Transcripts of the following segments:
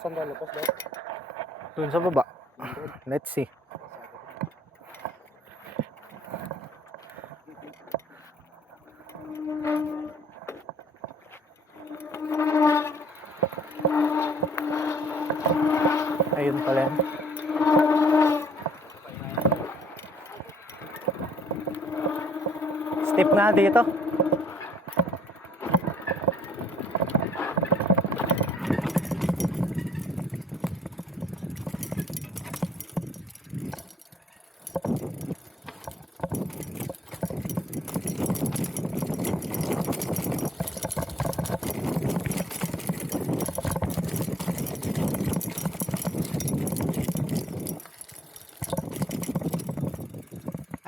Saan ba lapas ba? Doon sa baba. Let's see. Ayun pala yan. Step nga dito.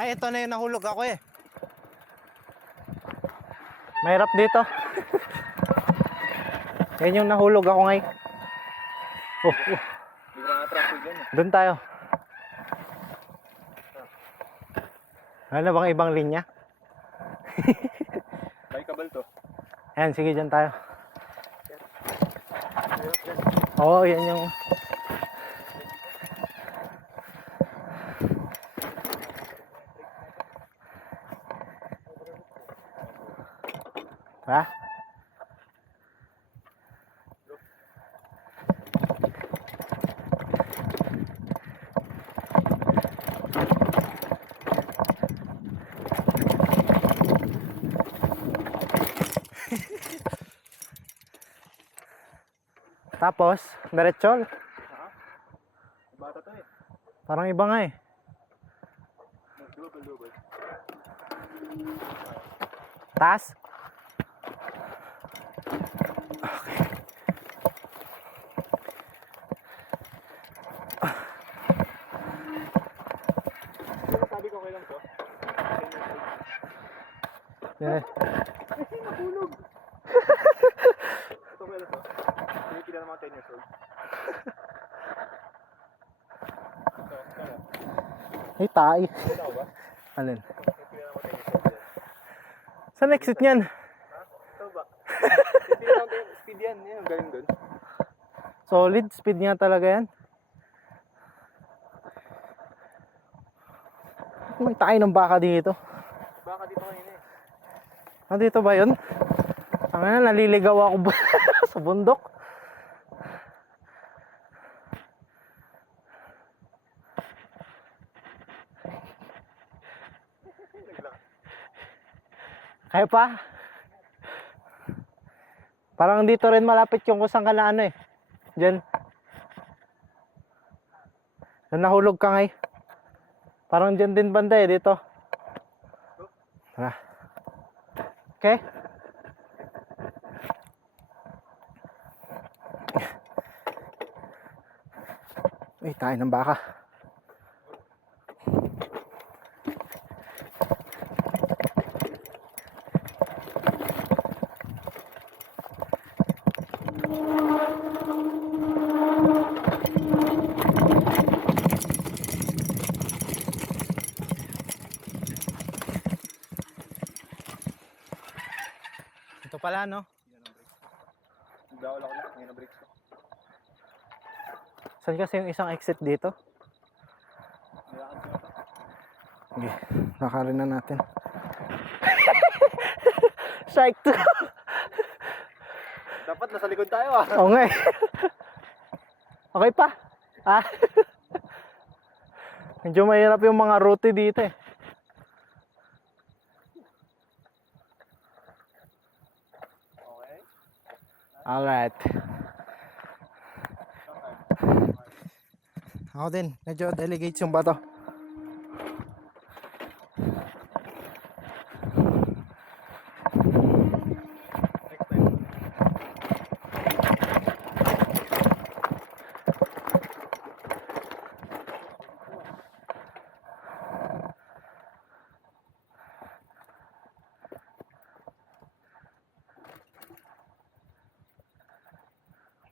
Ay, ito na yung nahulog ako eh. Mahirap dito. Yan yung nahulog ako ngayon. Doon tayo. Ano bang ibang linya? May kabal to. Ayan, sige dyan tayo. Oo, yan yung... Ha? Tapos, diretsyon. Bata to eh. Parang iba nga eh. Double. Taas? Sabi ko kailan to? Yeah. Nahulog! Ito kailan to? Hindi kila naman 10 years old. Ay, tayo. Kailan ko ba? Alin? Hindi kila naman 10 years old yan. Saan exit niyan? Ha? Ito ba? Hindi kila naman speed yan. Yan ang galing dun. Solid speed nga talaga yan. May tayo ng baka dito. Baka dito kanina eh. Dito ba yun? Ang naliligaw ako sa bundok. Kaya pa? Parang dito rin malapit yung kusang ka na ano eh. Diyan. Nahulog ka ngay. Parang dyan din banda eh, dito. Tara. Okay? Uy, tayo ng baka. Ito pala, no? Bawal ako lang. Ngayon ang brakes ko. Saan kasi yung isang exit dito? Nilakad ko ito. Okay, nakarin na natin. Strike 2. Dapat nasa likod tayo ah. Oo nga eh. Okay pa? Ah? Medyo mahirap yung mga route dito eh. Okay. Alright. Ako din, medyo delegates yung bato. Next time.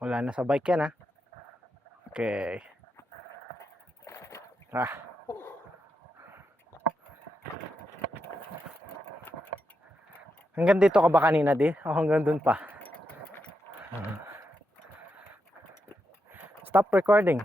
Wala na sa bike yan ha. Okay. Hanggang dito ka ba kanina di? O hanggang dun pa? Stop recording.